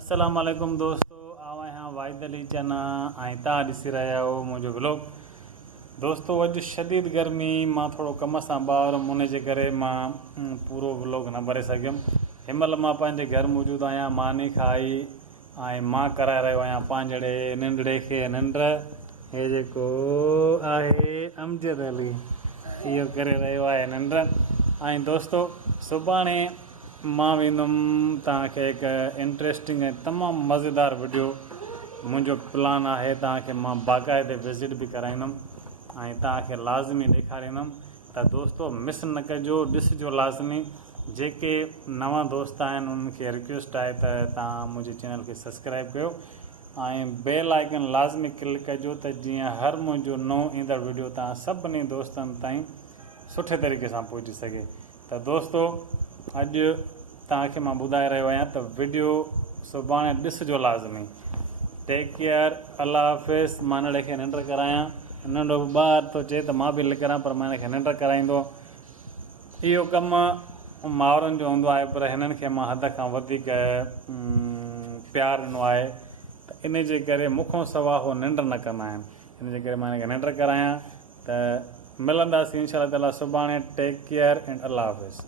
अस्सलाम वालेकुम दोस्तों, आवा यहाँ वाहिद अली चना ऐं तव्हां ॾिसी रहिया हो मुंहिंजो व्लॉग। दोस्तों अॼु शदीद गर्मी मां थोरो कम सां ॿाहिरि हुउमि, उन जे करे मां पूरो व्लॉग न भरे सघियुमि। हिनमहिल मां पंहिंजे घर मौजूदु आहियां, मानी खाई ऐं मां कराए रहियो आहियां पंहिंजड़े निंडड़े खे निंड। हे जेको आहे अमजद अली, इहो करे रहियो आहे निंड। ऐं दोस्तों सुभाणे मां वेंदुमि तव्हांखे हिकु इंट्रस्टिंग ऐं तमामु मज़ेदार वीडियो मुंहिंजो प्लान आहे, तव्हांखे मां बाक़ाइदे विज़िट बि कराईंदुमि ऐं तव्हांखे लाज़मी ॾेखारींदुमि। त दोस्तों मिस न कजो, ॾिसिजो लाज़मी। जेके नवां दोस्त आहिनि उन्हनि खे रिक्वेस्ट आहे त तव्हां मुंहिंजे चैनल खे सब्सक्राइब कयो ऐं बेल आइकन लाज़मी क्लिक कजो त जीअं हर मुंहिंजो नओं ईंदड़ वीडियो तव्हां सभिनी दोस्तनि ताईं सुठे तरीक़े सां पहुची सघे। त दोस्तों अॼु तव्हांखे मां ॿुधाए रहियो आहियां त वीडियो सुभाणे ॾिसिजो लाज़मी। टेक केयर, अल्लाह हाफ़िज़। मां नंढे खे निंड करायां, नंढो ॿार तो चए त मां बि लिकरां, पर मां हिनखे निंड कराईंदो। इहो कमु माउरनि जो हूंदो आहे, पर हिननि खे मां हद खां वधीक प्यारु ॾिनो आहे, त इन जे करे मूंखां सवाइ उहो निंड न कंदा आहिनि। इन जे करे मां हिनखे निंड करायां। त मिलंदासीं इंशाअल्लाह ताला सुभाणे। टेक केयर एंड अल्लाह हाफ़िज़।